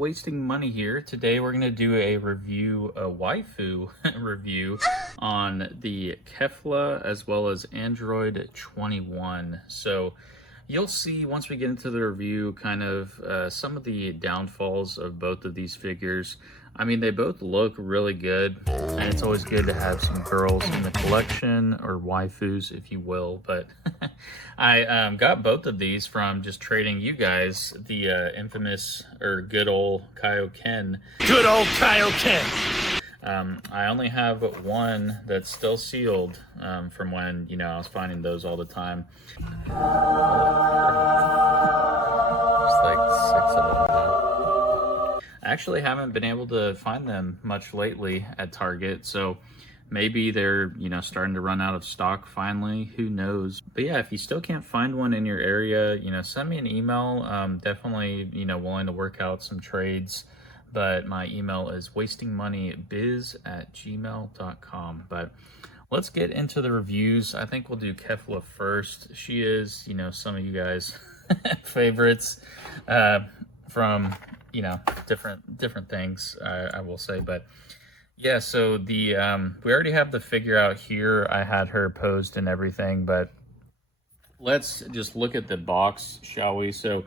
Wasting Money here. Today we're going to do a review, a waifu review on the Kefla as well as Android 21. So you'll see once we get into the review kind of some of the downfalls of both of these figures. I mean, they both look really good, and it's always good to have some girls in the collection, or waifus, if you will. But I got both of these from just trading you guys the infamous, or good old Kaioken. Good old Kaioken! I only have one that's still sealed from when, you know, I was finding those all the time. Just like 6 of them now. I actually haven't been able to find them much lately at Target, so maybe they're, you know, starting to run out of stock finally. Who knows? But yeah, if you still can't find one in your area, you know, send me an email. Definitely, you know, willing to work out some trades. But my email is wastingmoneybiz@gmail.com. But let's get into the reviews. I think we'll do Kefla first. She is, you know, some of you guys' favorites from, you know, different things, I will say. But yeah, so the we already have the figure out here. I had her posed and everything, but let's just look at the box, shall we? So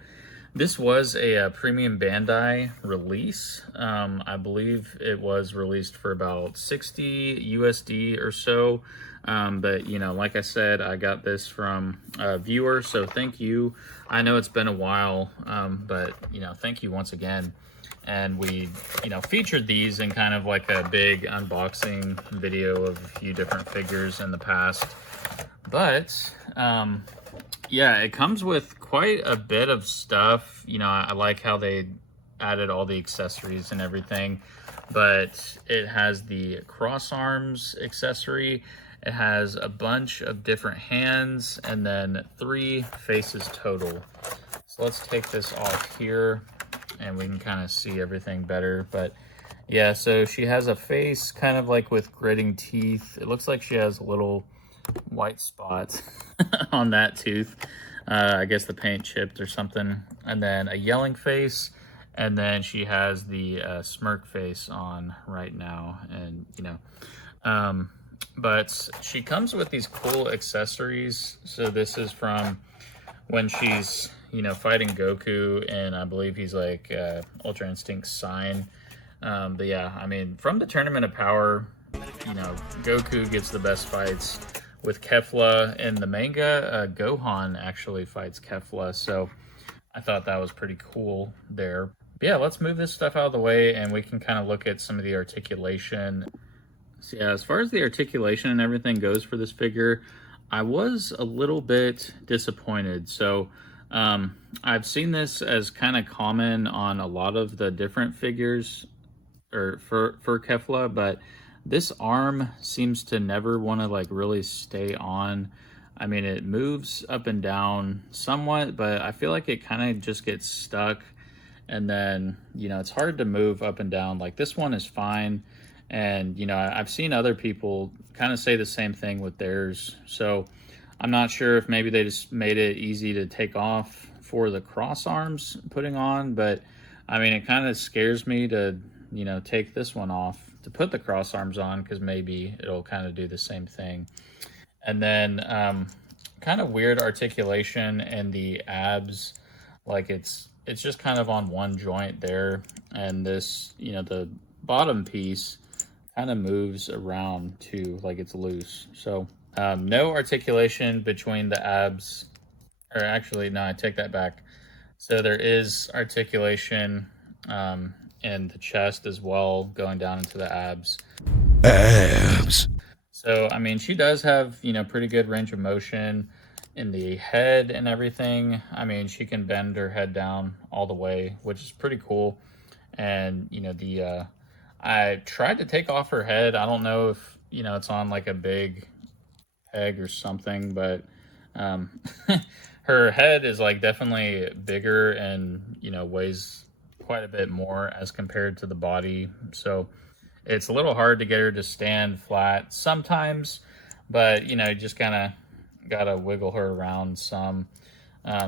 this was a premium Bandai release. I believe it was released for about 60 USD or so. But, you know, like I said, I got this from a viewer, so thank you. I know it's been a while, but, you know, thank you once again. And we, you know, featured these in kind of like a big unboxing video of a few different figures in the past. But, yeah, it comes with quite a bit of stuff. You know, I like how they added all the accessories and everything, but it has the cross arms accessory. It has a bunch of different hands and then 3 faces total. So let's take this off here and we can kind of see everything better. But yeah, so she has a face kind of like with gritting teeth. It looks like she has a little white spot on that tooth. I guess the paint chipped or something. And then a yelling face. And then she has the smirk face on right now. And, you know, but she comes with these cool accessories. So this is from when she's, you know, fighting Goku, and I believe he's like Ultra Instinct Sign. But yeah, I mean, from the Tournament of Power, you know, Goku gets the best fights with Kefla. In the manga, Gohan actually fights Kefla, so I thought that was pretty cool there. But yeah, let's move this stuff out of the way and we can kind of look at some of the articulation. So yeah, as far as the articulation and everything goes for this figure, I was a little bit disappointed. So I've seen this as kind of common on a lot of the different figures or for Kefla, but this arm seems to never want to like really stay on. I mean, it moves up and down somewhat, but I feel like it kind of just gets stuck. And then, you know, it's hard to move up and down. Like this one is fine. And, you know, I've seen other people kind of say the same thing with theirs. So I'm not sure if maybe they just made it easy to take off for the cross arms putting on. But, I mean, it kind of scares me to, you know, take this one off to put the cross arms on, because maybe it'll kind of do the same thing. And then kind of weird articulation in the abs. Like it's just kind of on one joint there. And this, you know, the bottom piece kind of moves around too, like it's loose. So no articulation between the abs, or actually, no, I take that back. So there is articulation in the chest as well, going down into the abs. So, I mean, she does have, you know, pretty good range of motion in the head and everything. I mean, she can bend her head down all the way, which is pretty cool. And, you know, the I tried to take off her head. I don't know if, you know, it's on like a big peg or something, but her head is like definitely bigger and, you know, weighs quite a bit more as compared to the body. So it's a little hard to get her to stand flat sometimes, but, you know, you just kind of got to wiggle her around some.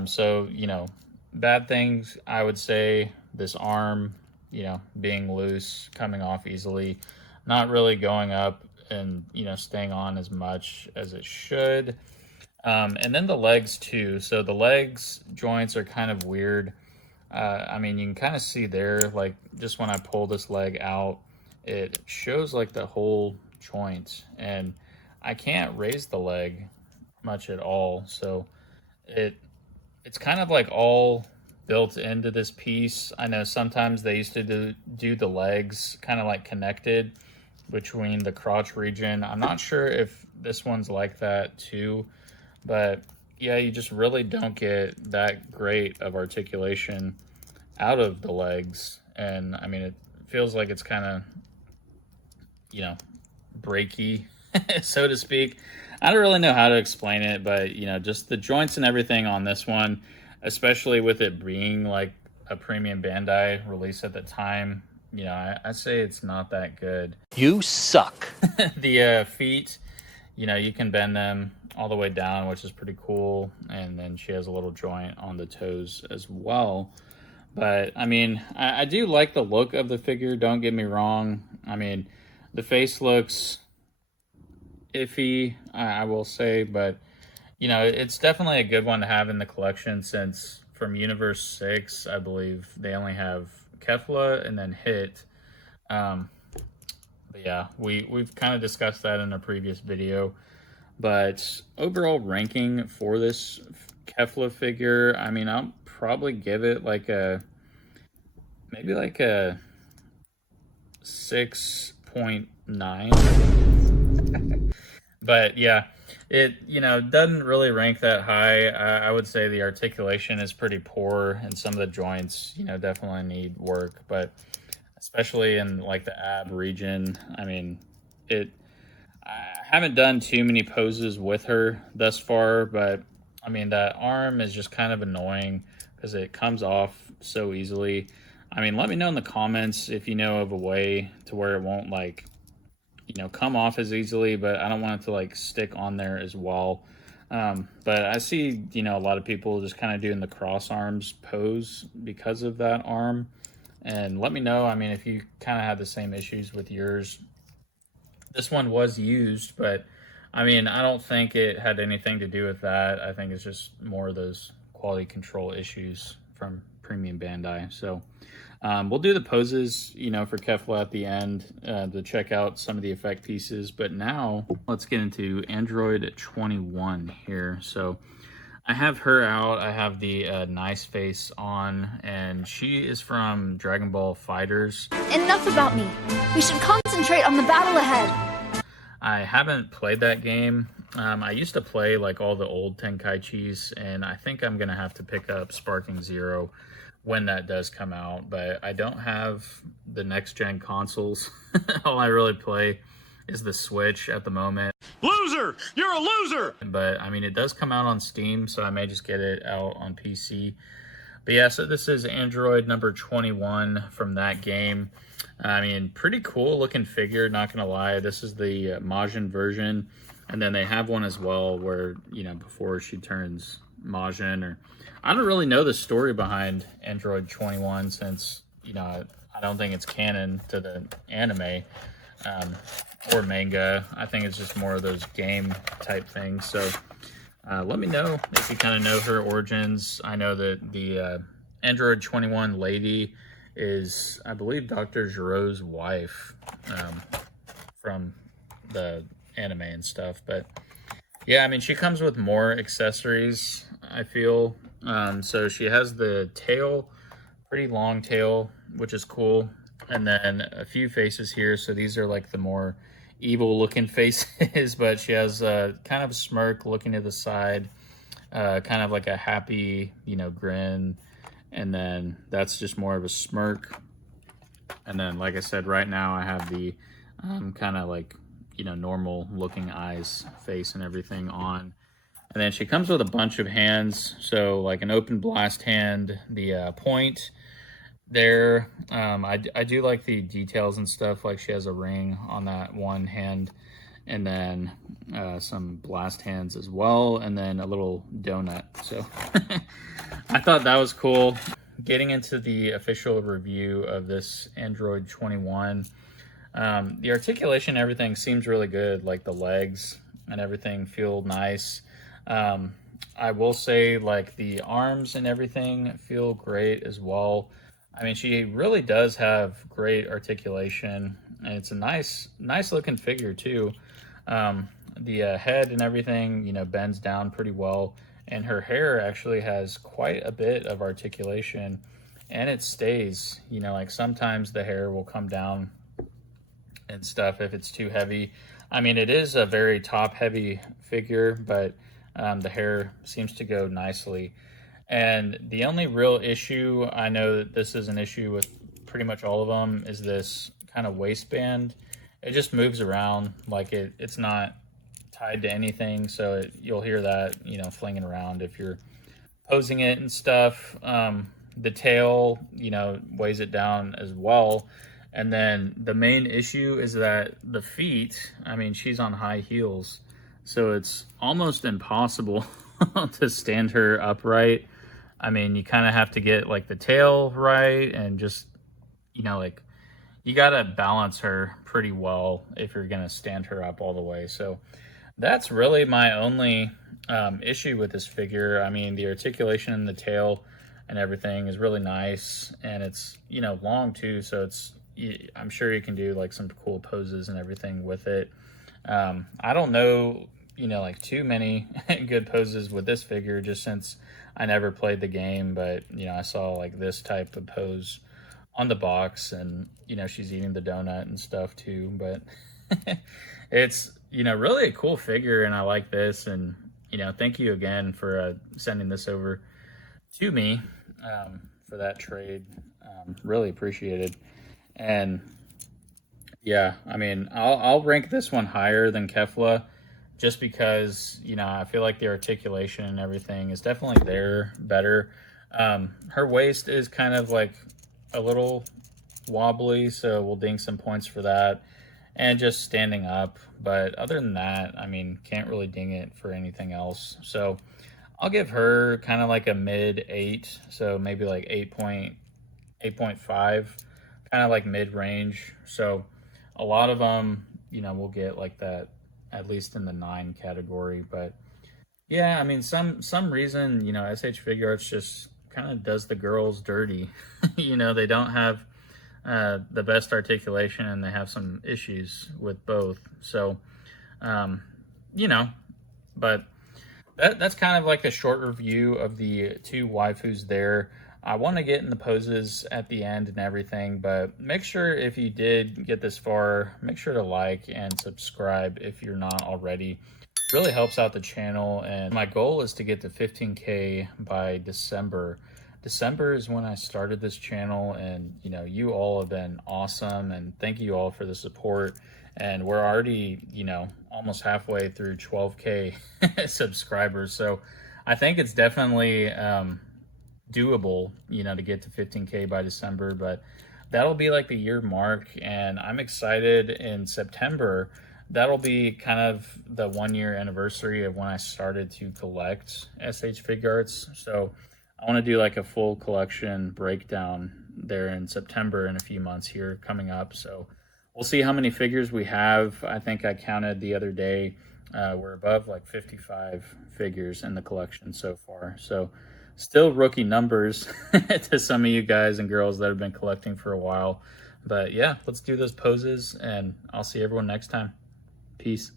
So, you know, bad things, I would say this arm you know, being loose, coming off easily, not really going up and, you know, staying on as much as it should. And then the legs too. So the legs joints are kind of weird. I mean, you can kind of see there, like just when I pull this leg out, it shows like the whole joint, and I can't raise the leg much at all. So it's kind of like all built into this piece. I know sometimes they used to do the legs kind of like connected between the crotch region. I'm not sure if this one's like that too, but yeah, you just really don't get that great of articulation out of the legs. And I mean, it feels like it's kind of, you know, breaky, so to speak. I don't really know how to explain it, but you know, just the joints and everything on this one, especially with it being like a premium Bandai release at the time, you know, I say it's not that good. You suck. The feet, you know, you can bend them all the way down, which is pretty cool. And then she has a little joint on the toes as well. But I mean, I do like the look of the figure, don't get me wrong. I mean, the face looks iffy, I will say, but you know, it's definitely a good one to have in the collection, since from Universe 6, I believe they only have Kefla and then Hit. But yeah, we've kind of discussed that in a previous video. But overall ranking for this Kefla figure, I mean, I'll probably give it like maybe like a 6.9. But yeah, it, you know, doesn't really rank that high. I would say the articulation is pretty poor, and some of the joints, you know, definitely need work, but especially in like the ab region. I mean, I haven't done too many poses with her thus far, but I mean, that arm is just kind of annoying because it comes off so easily. I mean, let me know in the comments if you know of a way to where it won't, like, you know, come off as easily, but I don't want it to like stick on there as well. But I see, you know, a lot of people just kind of doing the cross arms pose because of that arm. And let me know, I mean, if you kind of had the same issues with yours. This one was used, but I mean, I don't think it had anything to do with that. I think it's just more of those quality control issues from Premium Bandai. So we'll do the poses, you know, for Kefla at the end to check out some of the effect pieces. But now let's get into Android 21 here. So I have her out. I have the nice face on, and she is from Dragon Ball Fighters. Enough about me. We should concentrate on the battle ahead. I haven't played that game. I used to play like all the old Tenkaichis, and I think I'm gonna have to pick up Sparking Zero when that does come out, but I don't have the next gen consoles. All I really play is the Switch at the moment. Loser! You're a loser! But I mean, it does come out on Steam, so I may just get it out on PC. But yeah, so this is Android number 21 from that game. I mean, pretty cool looking figure, not gonna lie. This is the Majin version, and then they have one as well where, you know, before she turns Majin, or I don't really know the story behind Android 21, since, you know, I don't think it's canon to the anime or manga. I think it's just more of those game type things. So let me know if you kind of know her origins. I know that the Android 21 lady is, I believe, Dr. Giro's wife from the anime and stuff. But yeah, I mean, she comes with more accessories, I feel. So she has the tail, pretty long tail, which is cool. And then a few faces here. So these are like the more evil looking faces, but she has a kind of a smirk looking to the side, kind of like a happy, you know, grin. And then that's just more of a smirk. And then, like I said, right now I have the kind of like, you know, normal looking eyes, face and everything on. And then she comes with a bunch of hands. So like an open blast hand, the point there. I do like the details and stuff. Like she has a ring on that one hand, and then some blast hands as well, and then a little donut. So I thought that was cool. getting into the official review of this Android 21, the articulation, everything seems really good. Like the legs and everything feel nice. I will say, like, the arms and everything feel great as well. I mean, she really does have great articulation, and it's a nice looking figure too. The head and everything, you know, bends down pretty well, and her hair actually has quite a bit of articulation, and it stays, you know, like sometimes the hair will come down and stuff if it's too heavy. I mean, it is a very top heavy figure, but the hair seems to go nicely. And the only real issue, I know that this is an issue with pretty much all of them, is this kind of waistband. It just moves around, like it's not tied to anything, so you'll hear that, you know, flinging around if you're posing it and stuff. The tail, you know, weighs it down as well. And then the main issue is that the feet, I mean, she's on high heels, so it's almost impossible to stand her upright. I mean, you kind of have to get like the tail right, and just, you know, like you got to balance her pretty well if you're going to stand her up all the way. So that's really my only issue with this figure. I mean, the articulation in the tail and everything is really nice, and it's, you know, long too, so it's, I'm sure you can do like some cool poses and everything with it. I don't know, you know, like too many good poses with this figure, just since I never played the game, but, you know, I saw like this type of pose on the box, and, you know, she's eating the donut and stuff too, but it's, you know, really a cool figure, and I like this. And, you know, thank you again for sending this over to me for that trade. Really appreciated. And yeah, I mean, I'll rank this one higher than Kefla, just because, you know, I feel like the articulation and everything is definitely there better. Her waist is kind of like a little wobbly, so we'll ding some points for that, and just standing up. But other than that, I mean, can't really ding it for anything else. So I'll give her kind of like a mid 8, so maybe like 8.5, kind of like mid range. So a lot of them, you know, will get like that, at least in the 9 category. But yeah, I mean, some reason, you know, SH Figuarts just kind of does the girls dirty. You know, they don't have the best articulation, and they have some issues with both. So, you know, but that's kind of like a short review of the 2 waifus there. I want to get in the poses at the end and everything, but make sure, if you did get this far, make sure to like and subscribe if you're not already. It really helps out the channel, and my goal is to get to 15K by December. December is when I started this channel, and, you know, you all have been awesome, and thank you all for the support. And we're already, you know, almost halfway through 12K subscribers, so I think it's definitely doable, you know, to get to 15K by December. But that'll be like the year mark, and I'm excited. In September, that'll be kind of the 1-year anniversary of when I started to collect SH Figuarts. So I want to do like a full collection breakdown there in September, in a few months here coming up. So we'll see how many figures we have. I think I counted the other day, we're above like 55 figures in the collection so far. So still rookie numbers to some of you guys and girls that have been collecting for a while. But yeah, let's do those poses, and I'll see everyone next time. Peace.